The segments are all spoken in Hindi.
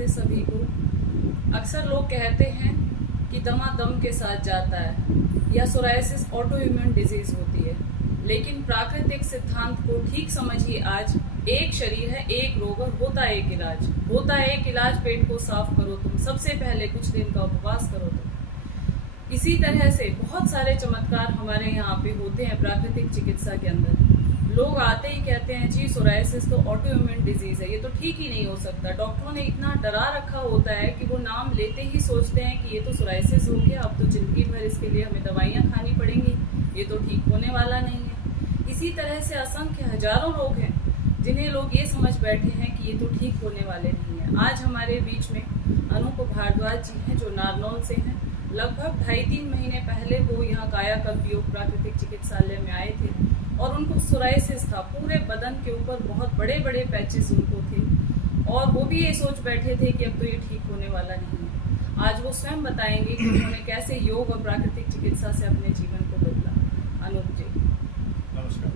नमस्ते सभी को। अक्सर लोग कहते हैं कि दमादम के साथ जाता है या सोरायसिस ऑटो इम्यून डिजीज होती है, लेकिन प्राकृतिक सिद्धांत को ठीक समझिए। आज एक शरीर है, एक रोग और होता है एक इलाज। होता है एक इलाज, पेट को साफ करो तुम, सबसे पहले कुछ दिन का उपवास करो तुम। इसी तरह से बहुत सारे चमत्कार हमारे यहाँ पे होते हैं प्राकृतिक चिकित्सा के अंदर। लोग आते ही कहते हैं जी सोरायसिस तो ऑटो इम्यून डिजीज है, ये तो ठीक ही नहीं हो सकता। डॉक्टरों ने इतना डरा रखा होता है कि वो नाम लेते ही सोचते हैं कि ये तो सोरायसिस हो गया, अब तो जिंदगी भर इसके लिए हमें दवाइयाँ खानी पड़ेंगी, ये तो ठीक होने वाला नहीं है। इसी तरह से असंख्य हजारों लोग हैं जिन्हें लोग ये समझ बैठे हैं कि ये तो ठीक होने वाले नहीं है। आज हमारे बीच में अनूप भारद्वाज जी हैं जो नारनौल से हैं। लगभग 2.5-3 महीने पहले वो यहाँ कायाकल्प योग प्राकृतिक चिकित्सालय में आए थे और उनको सोरायसिस था। पूरे बदन के ऊपर बहुत बड़े बड़े पैचेस उनको थे और वो भी ये सोच बैठे थे कि अब तो ये ठीक होने वाला नहीं है। आज वो स्वयं बताएंगे कि उन्होंने कैसे योग और प्राकृतिक चिकित्सा से अपने जीवन को बदला। अनूप जी नमस्कार।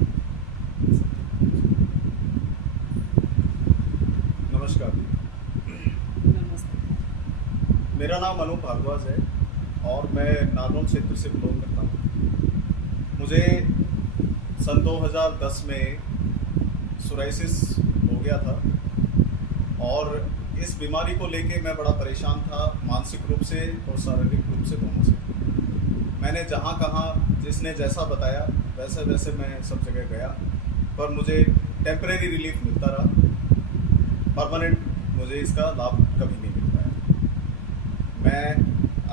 नमस्कार। नमस्ते। मेरा नाम अनूप भारद्वाज है और मैं नारनौल क्षेत्र से बिलोंग करता हूँ। मुझे सन 2010 में सोरायसिस हो गया था और इस बीमारी को लेके मैं बड़ा परेशान था, मानसिक रूप से और शारीरिक रूप से दोनों से। मैंने जहाँ कहाँ जिसने जैसा बताया वैसे वैसे मैं सब जगह गया, पर मुझे टेम्परेरी रिलीफ मिलता रहा, परमानेंट मुझे इसका लाभ कभी नहीं मिल पाया। मैं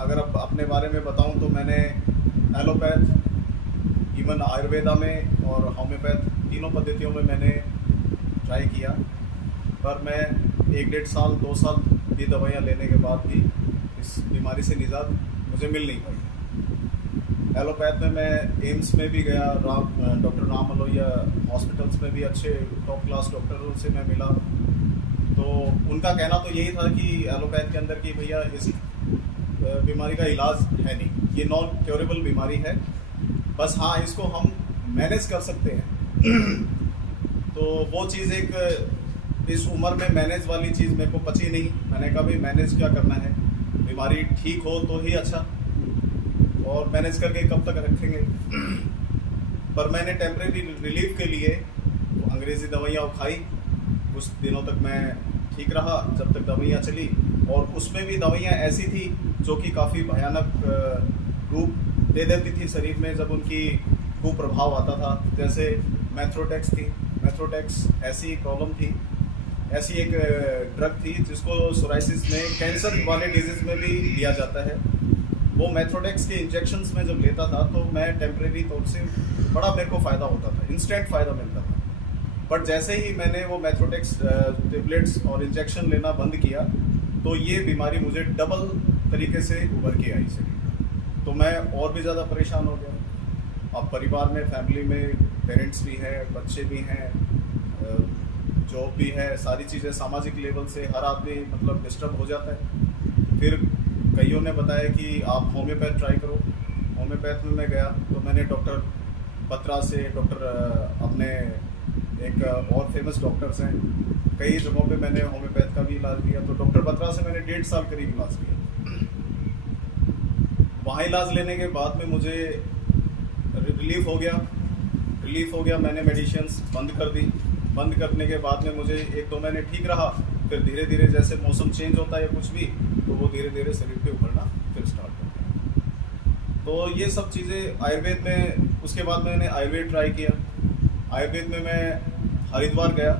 अगर अब अपने बारे में बताऊं तो मैंने एलोपैथ, इवन आयुर्वेदा में और होम्योपैथ तीनों पद्धतियों में मैंने ट्राई किया, पर मैं 1-1.5 साल 2 साल ये दवाइयाँ लेने के बाद भी इस बीमारी से निजात मुझे मिल नहीं पाई। एलोपैथ में मैं एम्स में भी गया, डॉक्टर राम मलोहिया हॉस्पिटल्स में भी अच्छे टॉप क्लास डॉक्टरों से मैं मिला। तो उनका कहना तो यही था कि एलोपैथ के अंदर कि भैया इस बीमारी का इलाज है नहीं, ये नॉन क्योरेबल बीमारी है, बस हाँ इसको हम मैनेज कर सकते हैं। तो वो चीज़ एक इस उम्र में मैनेज वाली चीज़ मेरे को पची नहीं। मैंने कहा भाई मैनेज क्या करना है, बीमारी ठीक हो तो ही अच्छा, और मैनेज करके कब तक रखेंगे। पर मैंने टेम्परेरी रिलीफ के लिए तो अंग्रेज़ी दवाइयाँ खाई। कुछ दिनों तक मैं ठीक रहा जब तक दवाइयाँ चली, और उसमें भी दवाइयाँ ऐसी थी जो कि काफ़ी भयानक रूप दे देती थी शरीर में जब उनकी कुप्रभाव आता था। जैसे मैथ्रोटेक्स थी। मैथ्रोटेक्स ऐसी प्रॉब्लम थी, ऐसी एक ड्रग थी जिसको सोरायसिस में, कैंसर वाले डिजीज़ में भी लिया जाता है। वो मैथ्रोटेक्स के इंजेक्शंस में जब लेता था तो मैं टेम्परेरी तौर से बड़ा मेरे को फ़ायदा होता था, इंस्टेंट फ़ायदा मिलता था। बट जैसे ही मैंने वो मैथ्रोटेक्स टेबलेट्स और इंजेक्शन लेना बंद किया तो ये बीमारी मुझे डबल तरीके से उभर के आई शरीर। तो मैं और भी ज़्यादा परेशान हो गया। अब परिवार में, फैमिली में पेरेंट्स भी हैं, बच्चे भी हैं, जॉब भी है, सारी चीज़ें सामाजिक लेवल से हर आदमी मतलब डिस्टर्ब हो जाता है। फिर कईयों ने बताया कि आप होम्योपैथ ट्राई करो। होम्योपैथ में मैं गया तो मैंने डॉक्टर बत्रा से, डॉक्टर अपने एक और फेमस डॉक्टर्स हैं, कई जगहों पे मैंने होम्योपैथ का भी इलाज किया। तो डॉक्टर बत्रा से मैंने 1.5 साल करीब इलाज किया। वहाँ इलाज लेने के बाद में मुझे रिलीफ हो गया। मैंने मेडिसिन्स बंद कर दी। बंद करने के बाद में मुझे 1-2 महीने ठीक रहा, फिर धीरे धीरे जैसे मौसम चेंज होता है या कुछ भी, तो वो धीरे धीरे शरीर पे उभरना फिर स्टार्ट होता है। तो ये सब चीज़ें आयुर्वेद में, उसके बाद मैंने आयुर्वेद ट्राई किया। आयुर्वेद में मैं हरिद्वार गया,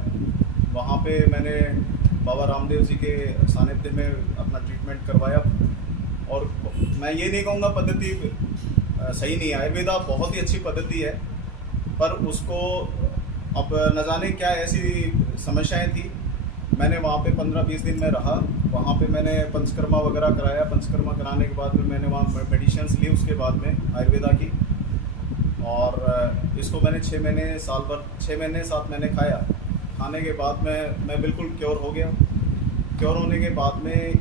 वहाँ पे मैंने बाबा रामदेव जी के सानिध्य में अपना ट्रीटमेंट करवाया। और मैं ये नहीं कहूँगा पद्धति सही नहीं है, आयुर्वेदा बहुत ही अच्छी पद्धति है, पर उसको अब न जाने क्या ऐसी समस्याएं थी। मैंने वहाँ पे 15-20 दिन में रहा। वहाँ पे मैंने पंचकर्मा वगैरह कराया। पंचकर्मा कराने के बाद में मैंने वहाँ मेडिसिन्स ली उसके बाद में आयुर्वेदा की, और इसको मैंने 6 महीने 7 महीने खाया। खाने के बाद में मैं बिल्कुल क्योर हो गया। क्योर होने के बाद में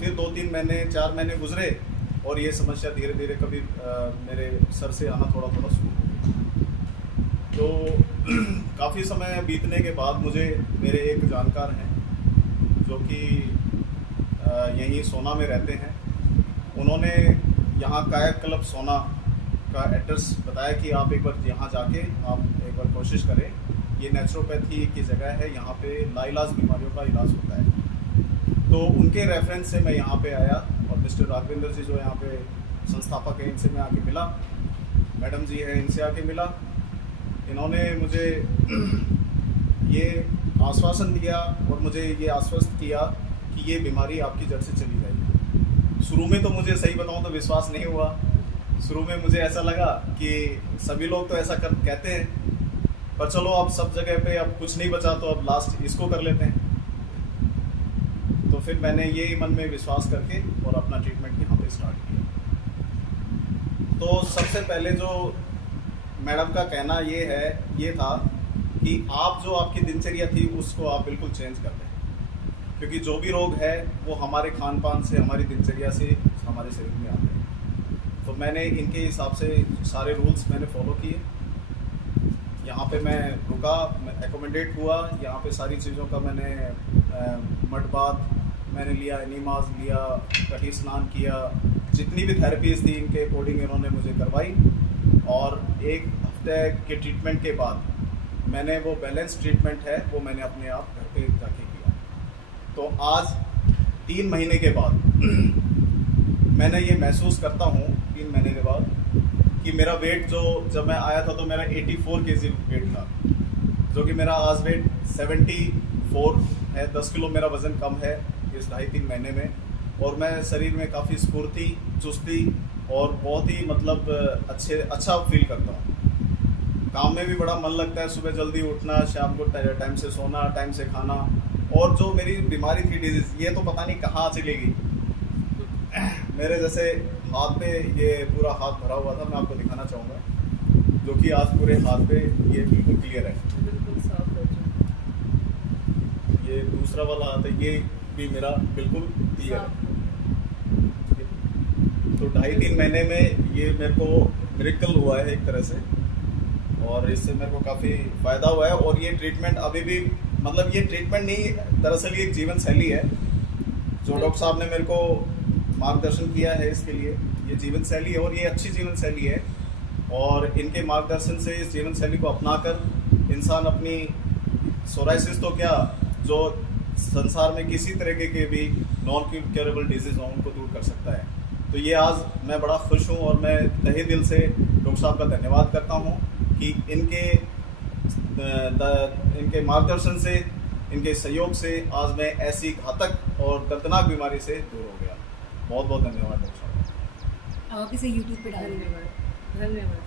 फिर 2-3 महीने 4 महीने गुजरे और ये समस्या धीरे धीरे कभी मेरे सर से आना थोड़ा थोड़ा शुरू हो गया। तो काफ़ी समय बीतने के बाद मुझे मेरे एक जानकार हैं जो कि यहीं सोना में रहते हैं। उन्होंने यहाँ काया क्लब सोना का एड्रेस बताया कि आप एक बार यहाँ जाके आप एक बार कोशिश करें, ये नेचुरोपैथी की जगह है, यहाँ पे लाइलाज बीमारियों का इलाज होता है। तो उनके रेफरेंस से मैं यहाँ पे आया और मिस्टर राघवेंद्र जी जो यहाँ पे संस्थापक हैं, इनसे मैं आके मिला, मैडम जी हैं, इनसे आके मिला। इन्होंने मुझे ये आश्वासन दिया और मुझे ये आश्वस्त किया कि ये बीमारी आपकी जड़ से चली जाएगी। शुरू में तो मुझे सही बताऊं तो विश्वास नहीं हुआ। शुरू में मुझे ऐसा लगा कि सभी लोग तो ऐसा कहते हैं, पर चलो अब सब जगह पे अब कुछ नहीं बचा तो अब लास्ट इसको कर लेते हैं। तो फिर मैंने ये मन में विश्वास करके और अपना ट्रीटमेंट यहाँ पे स्टार्ट किया। तो सबसे पहले जो मैडम का कहना ये था कि आप जो आपकी दिनचर्या थी उसको आप बिल्कुल चेंज कर दें, क्योंकि जो भी रोग है वो हमारे खान पान से, हमारी दिनचर्या से हमारे शरीर में आते हैं। तो मैंने इनके हिसाब से सारे रूल्स मैंने फॉलो किए। यहाँ पे मैं रुका, मैं एकोमोडेट हुआ, यहाँ पे सारी चीज़ों का मैंने मड बाथ मैंने लिया, एनिमाज लिया, कटी स्नान किया, जितनी भी थेरेपीज थी इनके अकॉर्डिंग इन्होंने मुझे करवाई। और एक हफ्ते के ट्रीटमेंट के बाद मैंने वो बैलेंस ट्रीटमेंट है वो मैंने अपने आप घर पे जाके किया। तो आज 3 महीने के बाद मैंने ये महसूस करता हूँ 3 महीने के बाद कि मेरा वेट जो जब मैं आया था तो मेरा 84 kg वेट था, जो कि मेरा आज वेट 74 है। 10 किलो मेरा वज़न कम है इस 2.5-3 महीने में। और मैं शरीर में काफ़ी स्फूर्ति, चुस्ती और बहुत ही मतलब अच्छा फील करता हूँ। काम में भी बड़ा मन लगता है, सुबह जल्दी उठना, शाम को टाइम से सोना, टाइम से खाना। और जो मेरी बीमारी थी डिजीज़, ये तो पता नहीं कहाँ चलेगी। मेरे जैसे हाथ पे ये पूरा हाथ भरा हुआ था, मैं आपको दिखाना चाहूँगा, जो कि आज पूरे हाथ पे ये बिल्कुल क्लियर है, बिल्कुल साफ हो चुका। ये दूसरा वाला हाथ है, ये भी मेरा बिल्कुल क्लियर है। तो 2.5-3 महीने में ये मेरे को मिरेकल हुआ है एक तरह से, और इससे मेरे को काफ़ी फ़ायदा हुआ है। और ये ट्रीटमेंट अभी भी, मतलब ये ट्रीटमेंट नहीं, दरअसल ये एक जीवन शैली है जो डॉक्टर साहब ने मेरे को मार्गदर्शन किया है इसके लिए। ये जीवन शैली है और ये अच्छी जीवन शैली है, और इनके मार्गदर्शन से इस जीवन शैली को अपनाकर इंसान अपनी सोराइसिस तो क्या, जो संसार में किसी तरीके के भी नॉन क्यूरेबल डिजीज़ हो उनको दूर कर सकता है। तो ये आज मैं बड़ा खुश हूँ और मैं तहे दिल से डॉक्टर साहब का धन्यवाद करता हूँ कि इनके मार्गदर्शन से, इनके सहयोग से आज मैं ऐसी घातक और दर्दनाक बीमारी से दूर हो गया। बहुत बहुत धन्यवाद डॉक्टर साहब। आप इसे यूट्यूब पे डालेंगे। धन्यवाद, धन्यवाद।